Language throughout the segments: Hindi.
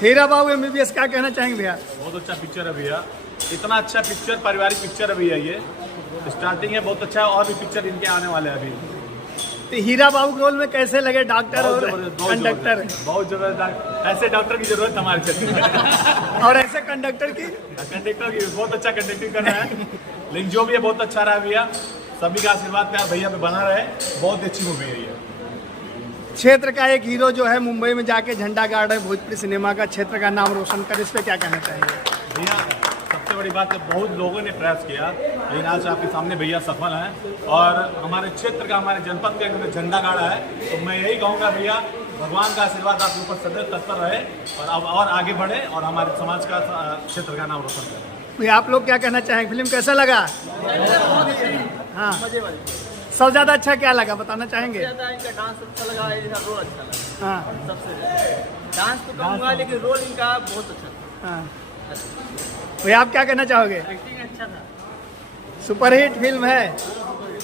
हीरा बाबू MBBS क्या कहना चाहेंगे भैया? बहुत अच्छा पिक्चर है भैया, इतना अच्छा पिक्चर, पारिवारिक पिक्चर है भैया। ये स्टार्टिंग है बहुत अच्छा, और भी पिक्चर इनके आने वाले हैं अभी। तो हीरा बाबू के रोल में कैसे लगे डॉक्टर और कंडक्टर? बहुत जबरदस्त, ऐसे डॉक्टर की जरूरत हमारे क्षेत्र में। और ऐसे कंडक्टर की बहुत अच्छा कंडक्टिंग कर रहा है, लेकिन जो भी है बहुत अच्छा रहा भैया। सभी का आशीर्वाद प्यार भैया पे बना रहे, बहुत अच्छी मूवी है ये। क्षेत्र का एक हीरो जो है मुंबई में जाके झंडा गाड़ रहा है भोजपुरी सिनेमा का, क्षेत्र का नाम रोशन कर, इस पे क्या कहना चाहेंगे? भैया सबसे बड़ी बात है, बहुत लोगों ने प्रयास किया, लेकिन आज आपके सामने भैया सफल हैं और हमारे क्षेत्र का, हमारे जनपद का इन्होंने झंडा गाड़ा है। तो मैं यही कहूँगा भैया, भगवान का आशीर्वाद आपके ऊपर सदैव तत्पर रहे और अब और आगे बढ़े और हमारे समाज का, क्षेत्र का नाम रोशन करें। भैया आप लोग क्या कहना चाहेंगे? फिल्म कैसा लगा? हाँ, सबसे ज्यादा अच्छा क्या लगा बताना चाहेंगे? इनका डांस अच्छा लगा, इनका रोल अच्छा लगा। हाँ, सबसे डांस तो कम हुआ, लेकिन रोल इनका बहुत अच्छा था। हाँ। भैया आप क्या कहना चाहोगे? एक्टिंग अच्छा था। सुपरहिट फिल्म है।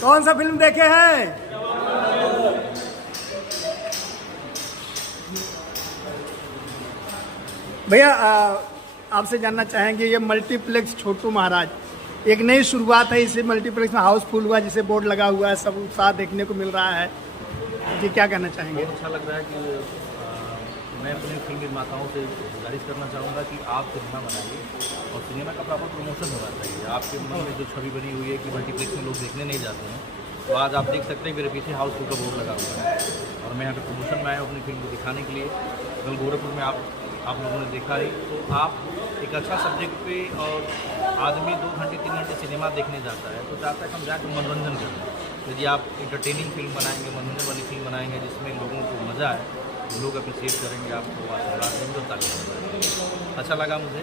कौन सा फिल्म देखे हैं? भैया आपसे जानना चाहेंगे, ये मल्टीप्लेक्स छोटू महाराज एक नई शुरुआत है, इसे मल्टीप्लेक्स में हाउसफुल हुआ, जिसे बोर्ड लगा हुआ है, सब उत्साह देखने को मिल रहा है जी, क्या कहना चाहेंगे? बहुत अच्छा लग रहा है कि मैं अपने फिल्म निर्माताओं से गुजारिश करना चाहूँगा कि आप सिनेमा बनाइए और सिनेमा का प्रॉपर प्रमोशन होना चाहिए। आपके मन में जो छवि बनी हुई है कि मल्टीप्लेक्स में लोग देखने नहीं जाते हैं, तो आज आप देख सकते हैं मेरे पीछे हाउसफुल का बोर्ड लगा हुआ है और मैं यहाँ पे प्रमोशन में आया हूँ अपनी फिल्म को दिखाने के लिए। कल गोरखपुर में आप लोगों ने देखा ही, तो आप एक अच्छा सब्जेक्ट पे और आदमी 2 घंटे 3 घंटे सिनेमा देखने जाता है तो चाहता है हम जाकर मनोरंजन करें। यदि आप इंटरटेनिंग फिल्म बनाएंगे, मनोरंजन वाली फिल्म बनाएंगे जिसमें लोगों को मज़ा आए, तो लोग अप्रिशिएट करेंगे, आपको आशीर्वाद देंगे और ताली बजाएंगे। अच्छा लगा मुझे,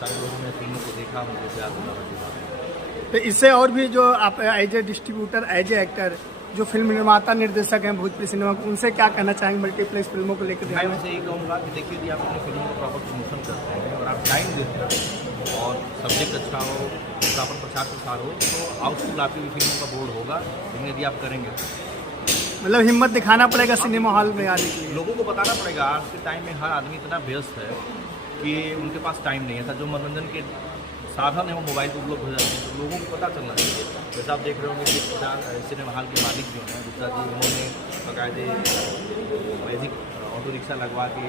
सारे लोगों ने फिल्मों को देखा, मुझे प्यार दिया। तो इससे और भी जो आप as a distributor, as a actor, जो फिल्म निर्माता निर्देशक हैं भोजपुरी सिनेमा को, उनसे क्या कहना चाहेंगे मल्टीप्लेक्स फिल्मों को लेकर? मैं उनसे यही कहूँगा कि देखिए, यदि आप अपनी फिल्म को प्रॉपर प्रमोशन करते हैं और आप टाइम देते हैं और सब्जेक्ट अच्छा हो, प्रॉपर प्रचार प्रसार हो, तो हाउसफुल आपकी भी फिल्मों का बोर्ड होगा। लेकिन यदि आप करेंगे मतलब हिम्मत दिखाना पड़ेगा सिनेमा हॉल में आने के लिए, लोगों को बताना पड़ेगा। आज के टाइम में हर आदमी इतना व्यस्त है कि उनके पास टाइम नहीं है। जो मनोरंजन के साधन है वो मोबाइल पर उपलब्ध हो जाते हैं, तो लोगों को पता चलना चाहिए। जैसे आप देख रहे होंगे कि सिनेमा हॉल के मालिक जो हैं गुप्ता जी, उन्होंने बाकायदे मैजिक ऑटो रिक्शा लगवा के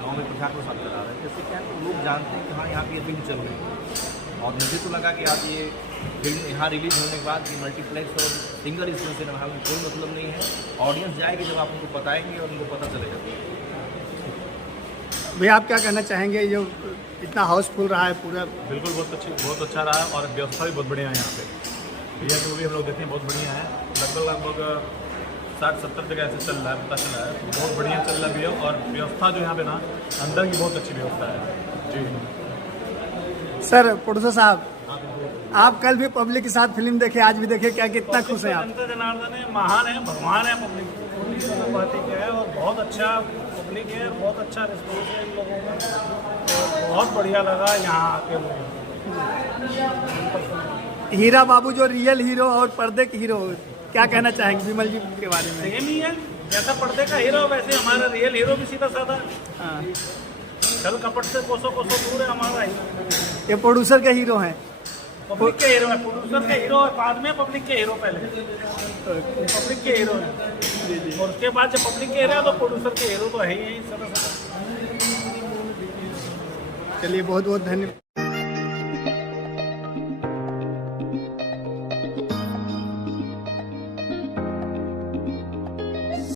गाँव में प्रचार प्रसार करा रहे हैं। जैसे क्या है, तो लोग जानते हैं कि हाँ यहाँ पे ये फिल्म चल रही है। और मुझे तो लगा कि आज ये फिल्म यहाँ रिलीज होने के बाद ये मल्टीप्लेक्स और सिंगल स्क्रीन सिनेमा हॉल में कोई मतलब नहीं है। ऑडियंस जाएगी जब आप उनको बताएंगे और उनको पता चलेगा। भैया आप क्या कहना चाहेंगे, जो इतना हाउसफुल रहा है पूरा? बिल्कुल बहुत अच्छा रहा है और व्यवस्था भी बहुत बढ़िया है यहाँ पे। भैया की मूवी हम लोग देखते हैं, बहुत बढ़िया है। लगभग 60-70 जगह ऐसे चल रहा है, पता चला है, बहुत बढ़िया चल रहा है भैया। और व्यवस्था जो यहाँ पे ना अंदर की बहुत अच्छी व्यवस्था है जी। सर प्रोड्यूसर साहब, आप कल भी पब्लिक के साथ फिल्म देखे, आज भी देखे, क्या कितना खुश हैं आप? जनता जनार्दन है, महान है, भगवान है पब्लिक बात है और बहुत अच्छा पब्लिक है, बहुत अच्छा रिस्पॉन्स है इन लोगों का, बहुत बढ़िया लगा यहाँ आके मुझे। हीरा बाबू जो रियल हीरो और पर्दे के हीरो, क्या कहना चाहेंगे विमल जी के बारे में? सेम ही है, जैसा पर्दे का हीरो वैसे हमारा रियल हीरो भी सीधा साधा, हाँ, छल कपट से कोसों दूर है हमारा हीरो। ये प्रोड्यूसर के हीरो हैं, पब्लिक के हीरो है, प्रोड्यूसर के हीरो है बाद में, पब्लिक के हीरो पहले, पब्लिक के हीरो है और उसके बाद जब पब्लिक के हीरो है तो प्रोड्यूसर के हीरो तो है ही सदा। चलिए बहुत बहुत धन्यवाद।